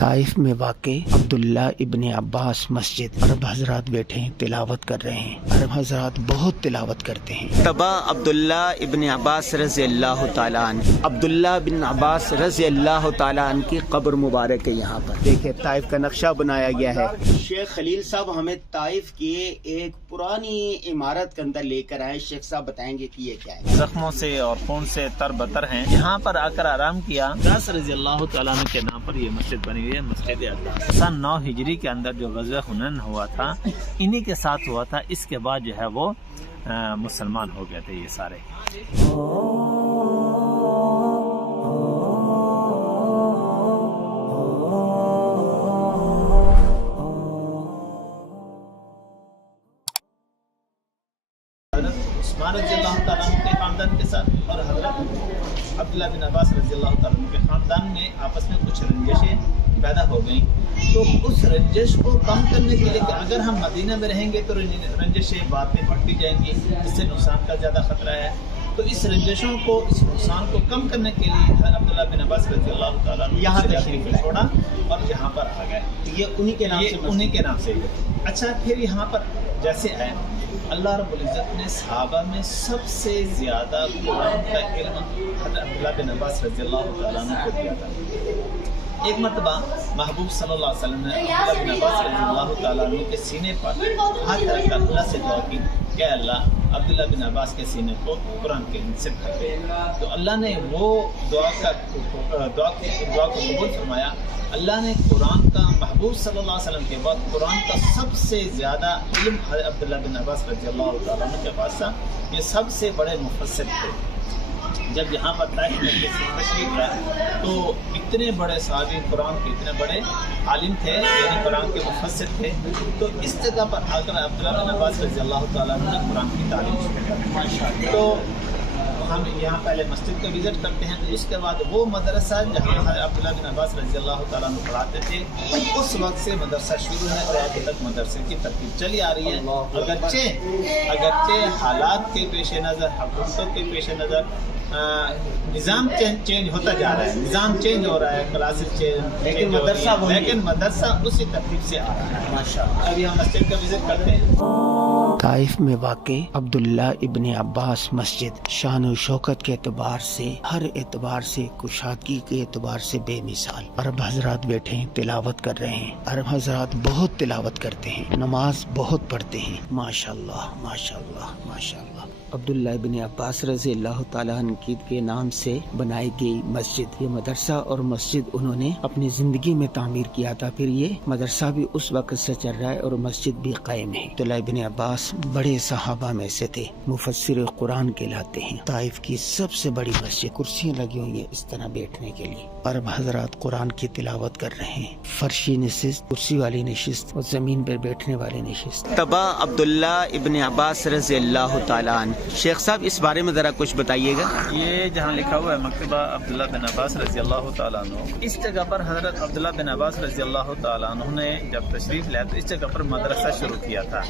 طائف میں واقع عبداللہ ابن عباس مسجد، عرب حضرات بیٹھے ہیں تلاوت کر رہے ہیں۔ عرب حضرات بہت تلاوت کرتے ہیں۔ تبا عبداللہ ابن عباس رضی اللہ تعالیٰ عنہ، عبداللہ بن عباس رضی اللہ تعالیٰ عنہ کی قبر مبارک ہے۔ یہاں پر دیکھیں طائف کا نقشہ بنایا گیا ہے۔ شیخ خلیل صاحب ہمیں طائف کی ایک پرانی عمارت کے اندر لے کر آئے۔ شیخ صاحب بتائیں گے کہ یہ کیا ہے؟ زخموں سے اور خون سے تر بتر ہیں، یہاں پر آ کر آرام کیا۔ عباس رضی اللہ تعالیٰ عنہ کے نام پر یہ مسجد بنی ہوئی ہے، مسجد عباس۔ سن 9 ہجری کے اندر جو غزوہ حنین ہوا تھا انہی کے ساتھ ہوا تھا۔ اس کے بعد جو ہے وہ مسلمان ہو گئے تھے یہ سارے۔ عثمان رضی اللہ تعالیٰ عنہ کے خاندان کے ساتھ اور حضرت عبداللہ بن عباس رضی اللہ تعالیٰ عنہ کے خاندان میں آپس میں کچھ رنجشیں پیدا ہو گئیں۔ تو اس رنجش کو کم کرنے کے لیے کہ اگر ہم مدینہ میں رہیں گے تو رنجشیں باتیں بڑھتی جائیں گی، اس سے نقصان کا زیادہ خطرہ ہے۔ تو اس رنجشوں کو، اس نقصان کو کم کرنے کے لیے عبداللہ بن عباس رضی اللہ تعالیٰ عنہ یہاں تشریف چھوڑا اور یہاں پر آ گئے۔ یہ انہی کے نام سے، انہی کے نام سے۔ اچھا، پھر یہاں پر جیسے آئے، اللہ رب العزت نے صحابہ میں سب سے زیادہ قرآن کا علم حضرت عبداللہ بن عباس رضی اللہ تعالیٰ عنہ کو دیا تھا۔ ایک مرتبہ محبوب صلی اللہ علیہ وسلم نے عبداللہ بن عباس رضی اللہ تعالیٰ عنہ کے سینے پر ہاتھ رکھ کر اللہ سے دعا کی کہ اللہ عبداللہ بن عباس کے سینے کو قرآن کے علم سے بھر دے۔ تو اللہ نے وہ دعا کو قبول فرمایا۔ اللہ نے قرآن کا، محبوب صلی اللہ علیہ وسلم کے بعد قرآن کا سب سے زیادہ علم عبداللہ بن عباس رضی اللہ تعالیٰ عنہ کے پاس تھا۔ یہ سب سے بڑے مفسر تھے۔ جب یہاں پر طائف میں تشریف لائے تو اتنے بڑے صحابی، قرآن کے اتنے بڑے عالم تھے، یعنی قرآن کے مفسر تھے۔ تو اس جگہ پر آ کر عبداللہ بن عباس رضی اللہ تعالیٰ عنہ نے قرآن کی تعلیم شروع کی۔ تو ہم یہاں پہلے مسجد کو وزٹ کرتے ہیں، تو اس کے بعد وہ مدرسہ جہاں عبداللہ بن عباس رضی اللہ تعالیٰ عنہ پڑھاتے تھے، اس وقت سے مدرسہ شروع ہے اور آج تک مدرسے کی ترتیب چلی آ رہی ہے۔ اگرچہ حالات کے پیش نظر، حکومتوں کے پیش نظر نظام چینج ہوتا جا رہا ہے، نظام چینج ہو رہا ہے، کلاسز چینج، لیکن مدرسہ اسی ترتیب سے آ رہا ہے۔ ماشاءاللہ۔ ابھی ہم مسجد کا وزٹ کرتے ہیں۔ طائف میں واقع عبداللہ ابن عباس مسجد شان و شوکت کے اعتبار سے، ہر اعتبار سے، کشادگی کے اعتبار سے بے مثال۔ عرب حضرات بیٹھے ہیں تلاوت کر رہے ہیں۔ عرب حضرات بہت تلاوت کرتے ہیں، نماز بہت پڑھتے ہیں۔ ماشاءاللہ ماشاءاللہ ماشاءاللہ۔ عبداللہ ابن عباس رضی اللہ تعالیٰ عنہ کے نام سے بنائی گئی مسجد، یہ مدرسہ اور مسجد انہوں نے اپنی زندگی میں تعمیر کیا تھا۔ پھر یہ مدرسہ بھی اس وقت سے چل رہا ہے اور مسجد بھی قائم ہے۔ عبداللہ ابن عباس بڑے صحابہ میں سے تھے، مفسر قرآن کہلاتے ہیں۔ طائف کی سب سے بڑی مسجد، کرسیاں لگی ہوئی ہیں اس طرح بیٹھنے کے لیے۔ عرب حضرات قرآن کی تلاوت کر رہے ہیں، فرشی نشست، کرسی والی نشست اور زمین پر بیٹھنے والی نشست۔ تبا عبداللہ ابن عباس رضی اللہ تعالیٰ عنہ، شیخ صاحب اس بارے میں ذرا کچھ بتائیے گا۔ یہ جہاں لکھا ہوا ہے مکتبہ عبداللہ بن عباس رضی اللہ تعالیٰ عنہ، اس جگہ پر حضرت عبداللہ بن عباس رضی اللہ تعالیٰ عنہ نے جب تشریف لیا تو اس جگہ پر مدرسہ شروع کیا تھا،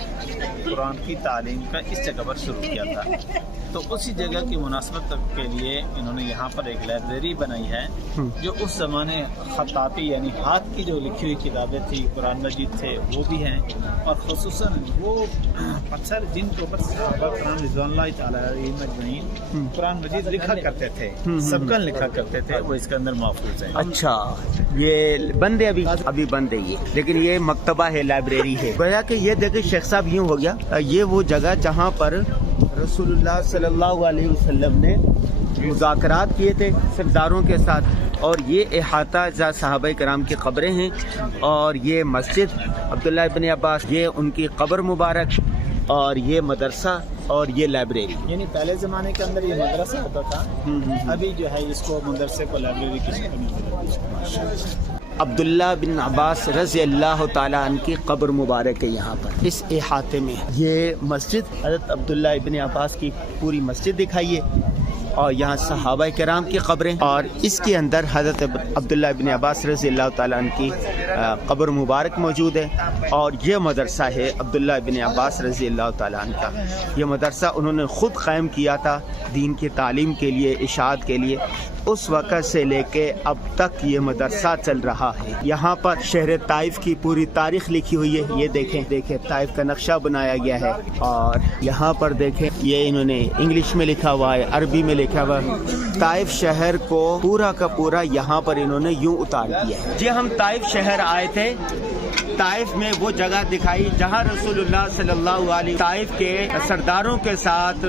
قرآن کی تعلیم کا اس جگہ پر شروع کیا تھا۔ تو اسی جگہ کی مناسبت کے لیے انہوں نے یہاں پر ایک لائبریری بنائی ہے، جو اس زمانے خطاطی یعنی ہاتھ کی جو لکھی ہوئی کتابیں تھی، قرآن مجید تھے، وہ بھی ہیں، اور خصوصاً وہ اکثر جن کے اوپر صحابہ کرام رضوان اللہ تعالیٰ علیہم اجمعین قرآن مجید لکھا کرتے تھے، سبقاً لکھا کرتے تھے، وہ اس کے اندر محفوظ ہیں۔ اچھا، یہ بند ہے، ابھی بند ہے یہ، لیکن یہ مکتبہ ہے، لائبریری ہے۔ گویا کہ یہ دیکھیں شیخ صاحب یوں ہو گیا، یہ وہ جگہ جہاں پر رسول اللہ صلی اللہ علیہ وسلم نے مذاکرات کیے تھے سرداروں کے ساتھ، اور یہ احاطہ صحابہ کرام کی قبریں ہیں، اور یہ مسجد عبداللہ ابن عباس، یہ ان کی قبر مبارک، اور یہ مدرسہ اور یہ لائبریری۔ یعنی پہلے زمانے کے اندر یہ مدرسہ ہوتا تھا، ابھی جو ہے اس کو مدرسے کو لائبریری کی شکل میں بدل دیا۔ عبداللہ بن عباس رضی اللہ تعالیٰ عنہ کی قبر مبارک ہے یہاں پر اس احاطے میں۔ یہ مسجد حضرت عبداللہ ابن عباس کی پوری مسجد دکھائیے، اور یہاں صحابہ کرام کی قبریں، اور اس کے اندر حضرت عبداللہ ابن عباس رضی اللہ تعالیٰ عنہ کی قبر مبارک موجود ہے، اور یہ مدرسہ ہے عبداللہ ابن عباس رضی اللہ تعالیٰ عنہ کا۔ یہ مدرسہ انہوں نے خود قائم کیا تھا دین کی تعلیم کے لیے، اشاعت کے لیے۔ اس وقت سے لے کے اب تک یہ مدرسہ چل رہا ہے۔ یہاں پر شہر طائف کی پوری تاریخ لکھی ہوئی ہے، یہ دیکھیں طائف کا نقشہ بنایا گیا ہے، اور یہاں پر دیکھیں یہ انہوں نے انگلش میں لکھا ہوا ہے، عربی میں لکھا ہوا ہے۔ طائف شہر کو پورا کا پورا یہاں پر انہوں نے یوں اتار دیا ہے۔ جی ہم طائف شہر آئے تھے، طائف میں وہ جگہ دکھائی جہاں رسول اللہ صلی اللہ علیہ طائف کے سرداروں کے ساتھ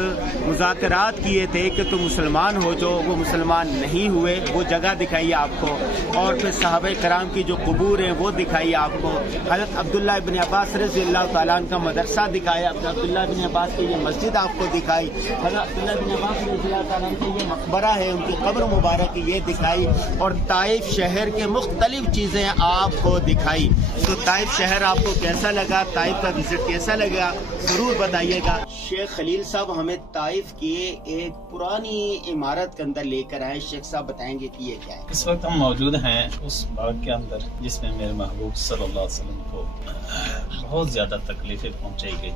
مذاکرات کیے تھے کہ تم مسلمان ہو جاؤ، وہ مسلمان نہیں ہوئے، وہ جگہ دکھائی آپ کو، اور پھر صحابہ کرام کی جو قبور ہیں وہ دکھائی آپ کو۔ حضرت عبداللہ ابن عباس رضی اللہ تعالیٰ عنہ کا مدرسہ دکھایا، عبداللہ ابن عباس کی یہ مسجد آپ کو دکھائی، حضرت عبداللہ ابن عباس رضی اللہ تعالیٰ عنہ کا یہ مقبرہ ہے، ان کی قبر مبارک یہ دکھائی، اور طائف شہر کے مختلف چیزیں آپ کو دکھائی۔ تو طائف شہر آپ کو کیسا لگا، طائف کا وزٹ کیسا لگا، ضرور بتائیے گا۔ شیخ خلیل صاحب ہمیں طائف کی ایک پرانی عمارت کے اندر لے کر آئے، شیخ صاحب بتائیں گے کہ یہ کیا ہے؟ اس وقت ہم موجود ہیں اس باغ کے اندر جس میں میرے محبوب صلی اللہ علیہ وسلم کو بہت زیادہ تکلیفیں پہنچائی گئی۔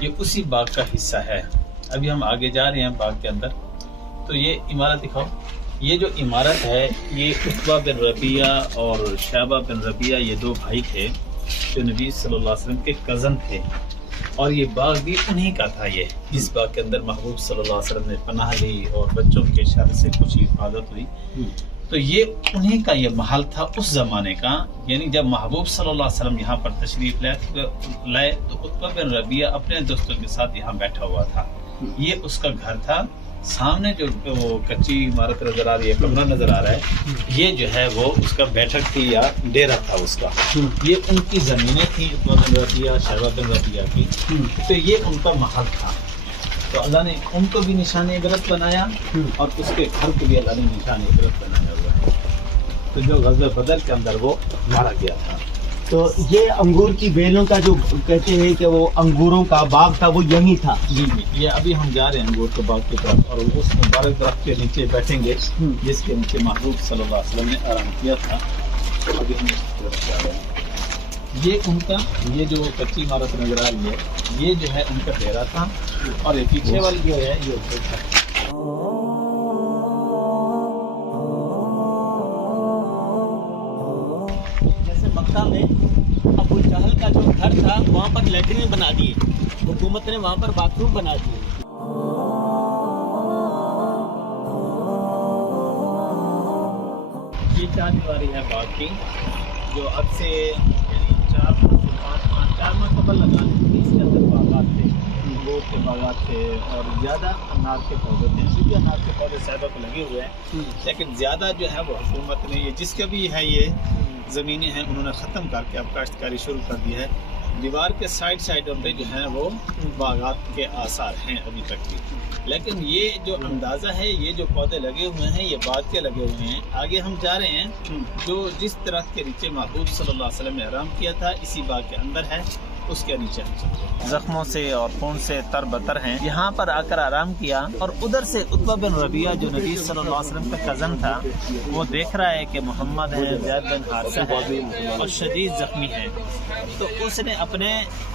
یہ اسی باغ کا حصہ ہے۔ ابھی ہم آگے جا رہے ہیں باغ کے اندر، تو یہ عمارت دکھاؤ۔ یہ جو عمارت ہے یہ عتبہ بن ربیعہ اور شیبہ بن ربیعہ، یہ دو بھائی تھے جو نبی صلی اللہ علیہ وسلم کے کزن تھے، اور یہ باغ بھی انہی کا تھا۔ یہ اس باغ کے اندر محبوب صلی اللہ علیہ وسلم نے پناہ لی اور بچوں کے شر سے کچھ حفاظت ہوئی، تو یہ انہی کا یہ محل تھا اس زمانے کا۔ یعنی جب محبوب صلی اللہ علیہ وسلم یہاں پر تشریف لائے تو عتبہ بن ربیعہ اپنے دوستوں کے ساتھ یہاں بیٹھا ہوا تھا، یہ اس کا گھر تھا۔ سامنے جو وہ کچی عمارت نظر آ رہی ہے، کمرہ نظر آ رہا ہے، یہ جو ہے وہ اس کا بیٹھک تھی یا ڈیرا تھا اس کا۔ یہ ان کی زمینیں تھیں عتبہ بن ربیعہ، شیبہ بن ربیعہ کی، تو یہ ان کا محل تھا۔ تو اللہ نے ان کو بھی نشان عبرت بنایا اور اس کے گھر کو بھی اللہ نے نشان عبرت بنایا ہوا ہے۔ تو جو غزوہ بدر کے اندر وہ مارا گیا تھا۔ تو یہ انگور کی بیلوں کا جو کہتے ہیں کہ وہ انگوروں کا باغ تھا، وہ یہی تھا؟ جی جی، یہ ابھی ہم جا رہے ہیں انگور کے باغ کی طرف، اور اس مبارک درخت کے نیچے بیٹھیں گے جس کے نیچے محبوب صلی اللہ علیہ وسلم نے آرام کیا تھا۔ ابھی ہم اس کی طرف جا رہے ہیں۔ یہ ان کا، یہ جو کچی عمارت نظر آ رہی ہے، یہ جو ہے ان کا ڈیرا تھا، اور یہ پیچھے والی جو ہے یہ ان کا تھا۔ جیسے مکہ میں ابو جہل کا جو گھر تھا وہاں پر لیٹرین بنا دیے، حکومت نے وہاں پر باتھ روم بنا دیے۔ یہ چار دیواری ہے باغ کی، جو اب سے یعنی 4 ماہ قبل لگا لیں، اس کے اندر باغات تھے، انگور کے باغات تھے، اور زیادہ انار کے پودے تھے۔ ابھی بھی انار کے پودے صاحبہ کو لگے ہوئے ہیں، لیکن زیادہ جو ہے وہ حکومت نے، یہ جس کا بھی ہے یہ زمینیں ہیں، انہوں نے ختم کر کے اب کاشتکاری شروع کر دی ہے۔ دیوار کے سائڈوں پہ جو ہیں وہ باغات کے آثار ہیں ابھی تک بھی، لیکن یہ جو اندازہ ہے، یہ جو پودے لگے ہوئے ہیں یہ باغ کے لگے ہوئے ہیں۔ آگے ہم جا رہے ہیں، جو جس درخت کے نیچے محبوب صلی اللہ علیہ وسلم نے آرام کیا تھا اسی باغ کے اندر ہے، اس کے نیچے ہم چلتے ہیں۔ زخموں سے اور خون سے تر بتر ہیں، یہاں پر آ کر آرام کیا، اور ادھر سے عتبہ بن ربیعہ جو نبی صلی اللہ علیہ وسلم کا کزن تھا، وہ دیکھ رہا ہے کہ محمد ہے، زید بن حارثہ ہے اور شدید زخمی ہے، تو اس نے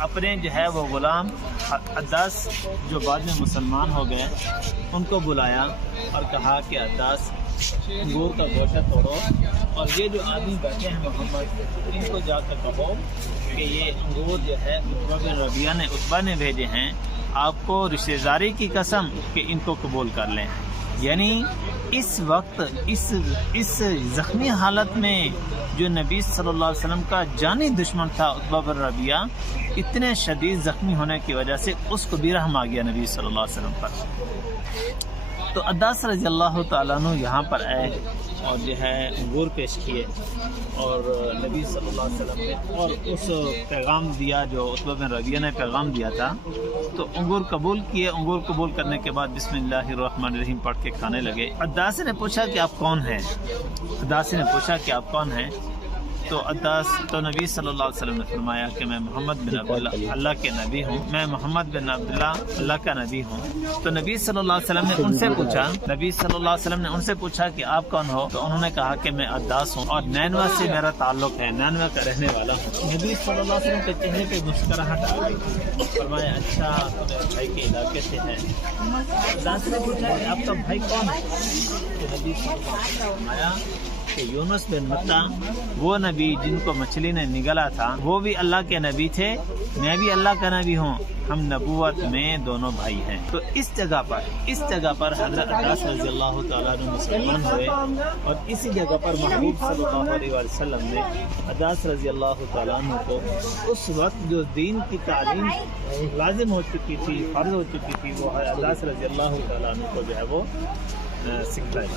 اپنے جو ہے وہ غلام عداس جو بعد میں مسلمان ہو گئے ان کو بلایا اور کہا کہ عداس انگور کا گوشہ توڑو، اور یہ جو آدمی بیٹھے ہیں محمد، ان کو جا کر کہو کہ یہ انگور جو ہے عتبہ بن ربیعہ نے عتبہ نے بھیجے ہیں، آپ کو رشتہ داری کی قسم کہ ان کو قبول کر لیں۔ یعنی اس وقت اس زخمی حالت میں جو نبی صلی اللہ علیہ وسلم کا جانی دشمن تھا عتبہ بن ربیعہ، اتنے شدید زخمی ہونے کی وجہ سے اس کو بھی رحم آ گیا نبی صلی اللہ علیہ وسلم پر۔ تو عداس رضی اللہ تعالیٰ عنہ یہاں پر آئے اور جو ہے انگور پیش کیے، اور نبی صلی اللہ علیہ وسلم نے اور اس پیغام دیا جو عتبہ بن ربیعہ نے پیغام دیا تھا، تو انگور قبول کیے۔ انگور قبول کرنے کے بعد بسم اللہ الرحمن الرحیم پڑھ کے کھانے لگے۔ عداس نے پوچھا کہ آپ کون ہیں؟ عداس نے پوچھا کہ آپ کون ہیں؟ تو عداس تو نبی صلی اللہ علیہ وسلم نے فرمایا کہ میں محمد بن عبداللہ اللہ کے نبی ہوں، میں محمد بن عبداللہ اللہ کا نبی ہوں۔ تو نبی صلی اللہ علیہ وسلم نے ان سے پوچھا، نبی صلی اللہ علیہ وسلم نے ان سے پوچھا کہ آپ کون ہو؟ تو انہوں نے کہا کہ میں عداس ہوں اور نینوا سے میرا تعلق ہے، نینوا کا رہنے والا ہوں۔ نبی صلی اللہ علیہ وسلم کے چہرے پہ مسکراہٹ آ گئی، فرمایا اچھا تو میرے بھائی کے علاقے سے ہے۔ عداس نے پوچھا کہ آپ کا بھائی کون ہے؟ تو نبی صلی اللہ علیہ وسلم نے فرمایا کہ یونس بن متا، وہ نبی جن کو مچھلی نے نگلا تھا، وہ بھی اللہ کے نبی تھے، میں بھی اللہ کا نبی ہوں، ہم نبوت میں دونوں بھائی ہیں۔ تو اس جگہ پر حضرت عداس رضی اللہ تعالیٰ عنہ مسلمان ہوئے، اور اسی جگہ پر محبوب صلی اللہ علیہ وسلم نے عداس رضی اللہ تعالیٰ عنہ کو اس وقت جو دین کی تعلیم لازم ہو چکی تھی، فرض ہو چکی تھی، وہ عداس رضی اللہ تعالیٰ عنہ کو جو ہے وہ سکھلائی۔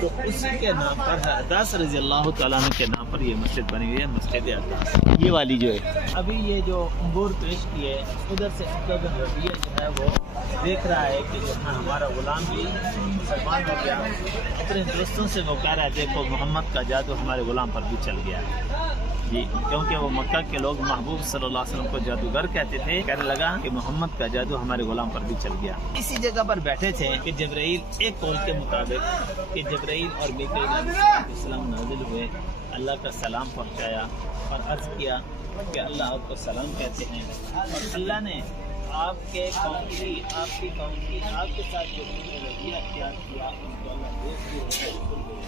تو اسی کے نام پر عداس رضی اللہ تعالیٰ عنہ کے نام پر یہ مسجد بنی ہوئی ہے، مسجد عداس، یہ والی جو ہے۔ ابھی یہ جو انگور پیش کیے، ادھر سے عقبہ بن ربیعہ جو ہے وہ دیکھ رہا ہے کہ جو ہمارا غلام بھی مسلمان ہو گیا، اپنے دوستوں سے وہ کہہ رہا ہے دیکھو محمد کا جادو ہمارے غلام پر بھی چل گیا جی، کیونکہ وہ مکہ کے لوگ محبوب صلی اللہ علیہ وسلم کو جادوگر کہتے تھے، کہنے لگا کہ محمد کا جادو ہمارے غلام پر بھی چل گیا۔ اسی جگہ پر بیٹھے تھے کہ جبرائیل، ایک قول کے مطابق کہ جبرائیل اور میکائیل علیہ السلام نازل ہوئے، اللہ کا سلام پہنچایا اور عرض کیا کہ اللہ آپ کو سلام کہتے ہیں، اور اللہ نے آپ کے قوم کی، آپ کی قوم کی، آپ کے ساتھ جو رویہ اختیار کیا ان کو اللہ دوست بھی،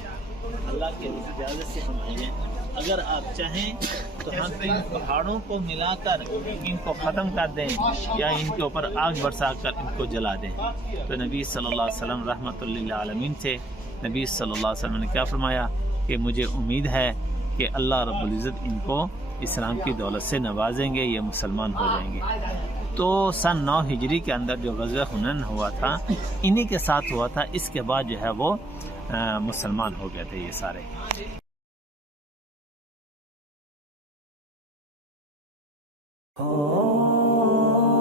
اللہ کے اجازت سے ہم آئے ہیں، اگر آپ چاہیں تو ہم ان پہاڑوں کو ملا کر ان کو ختم کر دیں یا ان کے اوپر آگ برسا کر ان کو جلا دیں۔ تو نبی صلی اللہ علیہ وسلم رحمۃ للعالمین تھے، نبی صلی اللہ علیہ وسلم نے کیا فرمایا کہ مجھے امید ہے کہ اللہ رب العزت ان کو اسلام کی دولت سے نوازیں گے، یہ مسلمان ہو جائیں گے۔ تو سن 9 ہجری کے اندر جو غزوہ حنین ہوا تھا انہی کے ساتھ ہوا تھا، اس کے بعد جو ہے وہ مسلمان ہو گئے تھے یہ سارے۔ Oh